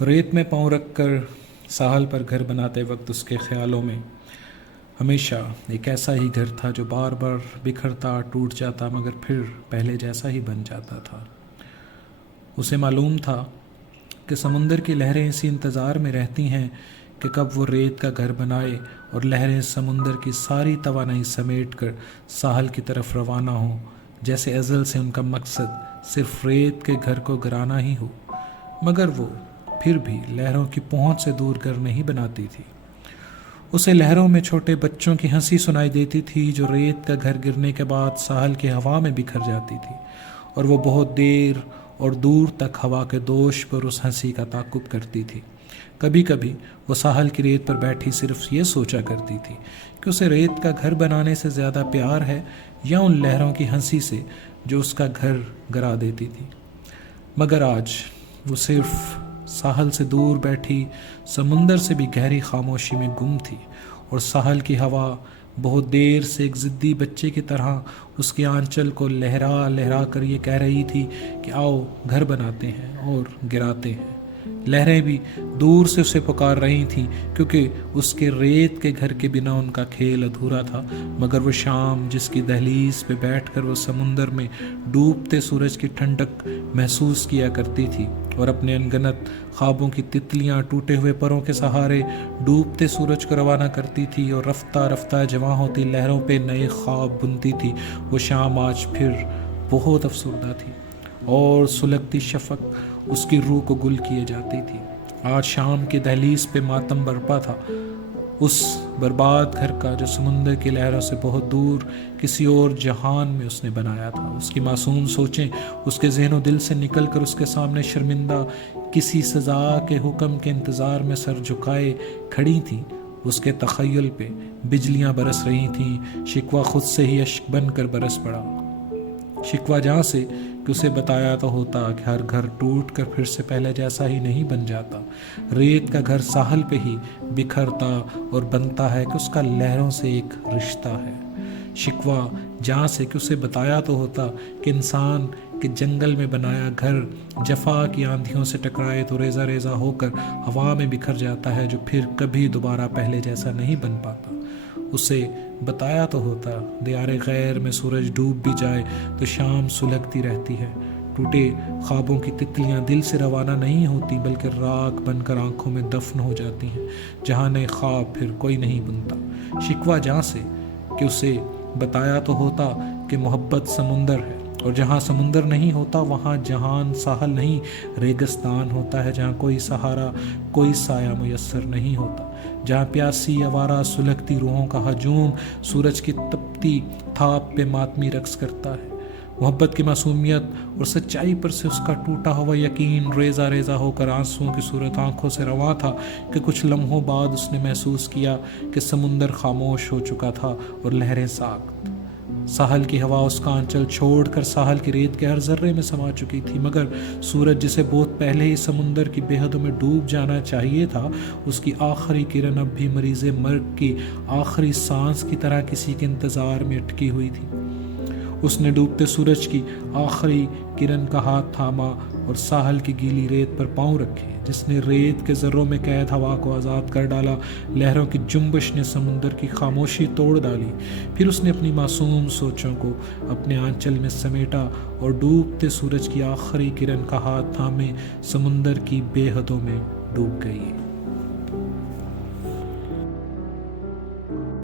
ریت میں پاؤں رکھ کر ساحل پر گھر بناتے وقت اس کے خیالوں میں ہمیشہ ایک ایسا ہی گھر تھا جو بار بار بکھرتا ٹوٹ جاتا مگر پھر پہلے جیسا ہی بن جاتا تھا۔ اسے معلوم تھا کہ سمندر کی لہریں اسی انتظار میں رہتی ہیں کہ کب وہ ریت کا گھر بنائے اور لہریں سمندر کی ساری توانائی سمیٹ کر ساحل کی طرف روانہ ہوں، جیسے ازل سے ان کا مقصد صرف ریت کے گھر کو گرانا ہی ہو۔ مگر وہ پھر بھی لہروں کی پہنچ سے دور گھر نہیں بناتی تھی۔ اسے لہروں میں چھوٹے بچوں کی ہنسی سنائی دیتی تھی جو ریت کا گھر گرنے کے بعد ساحل کی ہوا میں بکھر جاتی تھی، اور وہ بہت دیر اور دور تک ہوا کے دوش پر اس ہنسی کا تعقب کرتی تھی۔ کبھی کبھی وہ ساحل کی ریت پر بیٹھی صرف یہ سوچا کرتی تھی کہ اسے ریت کا گھر بنانے سے زیادہ پیار ہے یا ان لہروں کی ہنسی سے جو اس کا گھر گرا دیتی تھی۔ مگر آج وہ صرف ساحل سے دور بیٹھی سمندر سے بھی گہری خاموشی میں گم تھی، اور ساحل کی ہوا بہت دیر سے ایک ضدی بچے کی طرح اس کے آنچل کو لہرا لہرا کر یہ کہہ رہی تھی کہ آؤ گھر بناتے ہیں اور گراتے ہیں۔ لہریں بھی دور سے اسے پکار رہی تھیں کیونکہ اس کے ریت کے گھر کے بنا ان کا کھیل ادھورا تھا۔ مگر وہ شام جس کی دہلیز پہ بیٹھ کر وہ سمندر میں ڈوبتے سورج کی ٹھنڈک محسوس کیا کرتی تھی اور اپنے انگنت خوابوں کی تتلیاں ٹوٹے ہوئے پروں کے سہارے ڈوبتے سورج کو روانہ کرتی تھی اور رفتہ رفتہ جمع ہوتی لہروں پہ نئے خواب بنتی تھی، وہ شام آج پھر بہت افسردہ تھی اور سلگتی شفق اس کی روح کو گل کیے جاتی تھی۔ آج شام کی دہلیز پہ ماتم برپا تھا اس برباد گھر کا جو سمندر کی لہروں سے بہت دور کسی اور جہان میں اس نے بنایا تھا۔ اس کی معصوم سوچیں اس کے ذہن و دل سے نکل کر اس کے سامنے شرمندہ کسی سزا کے حکم کے انتظار میں سر جھکائے کھڑی تھیں۔ اس کے تخیل پہ بجلیاں برس رہی تھیں، شکوہ خود سے ہی اشک بن کر برس پڑا، شکوہ جہاں سے کہ اسے بتایا تو ہوتا کہ ہر گھر ٹوٹ کر پھر سے پہلے جیسا ہی نہیں بن جاتا، ریت کا گھر ساحل پہ ہی بکھرتا اور بنتا ہے کہ اس کا لہروں سے ایک رشتہ ہے۔ شکوہ جہاں سے کہ اسے بتایا تو ہوتا کہ انسان کے جنگل میں بنایا گھر جفا کی آندھیوں سے ٹکرائے تو ریزہ ریزہ ہو کر ہوا میں بکھر جاتا ہے، جو پھر کبھی دوبارہ پہلے جیسا نہیں بن پاتا۔ اسے بتایا تو ہوتا دیار غیر میں سورج ڈوب بھی جائے تو شام سلگتی رہتی ہے، ٹوٹے خوابوں کی تتلیاں دل سے روانہ نہیں ہوتی بلکہ راکھ بن کر آنکھوں میں دفن ہو جاتی ہیں، جہاں نئے خواب پھر کوئی نہیں بنتا۔ شکوہ جہاں سے کہ اسے بتایا تو ہوتا کہ محبت سمندر ہے، اور جہاں سمندر نہیں ہوتا وہاں جہان ساحل نہیں ریگستان ہوتا ہے، جہاں کوئی سہارا کوئی سایہ میسر نہیں ہوتا، جہاں پیاسی آوارہ سلگتی روحوں کا ہجوم سورج کی تپتی تھاپ پہ ماتمی رقص کرتا ہے۔ محبت کی معصومیت اور سچائی پر سے اس کا ٹوٹا ہوا یقین ریزہ ریزہ ہو کر آنسوؤں کی صورت آنکھوں سے رواں تھا کہ کچھ لمحوں بعد اس نے محسوس کیا کہ سمندر خاموش ہو چکا تھا اور لہریں ساکت۔ ساحل کی ہوا اس کا آنچل چھوڑ کر ساحل کی ریت کے ہر ذرے میں سما چکی تھی، مگر سورج جسے بہت پہلے ہی سمندر کی بے حدوں میں ڈوب جانا چاہیے تھا، اس کی آخری کرن اب بھی مریض مرگ کی آخری سانس کی طرح کسی کے انتظار میں اٹکی ہوئی تھی۔ اس نے ڈوبتے سورج کی آخری کرن کا ہاتھ تھاما اور ساحل کی گیلی ریت پر پاؤں رکھے، جس نے ریت کے ذروں میں قید ہوا کو آزاد کر ڈالا۔ لہروں کی جنبش نے سمندر کی خاموشی توڑ ڈالی، پھر اس نے اپنی معصوم سوچوں کو اپنے آنچل میں سمیٹا اور ڈوبتے سورج کی آخری کرن کا ہاتھ تھامے سمندر کی بے حدوں میں ڈوب گئی۔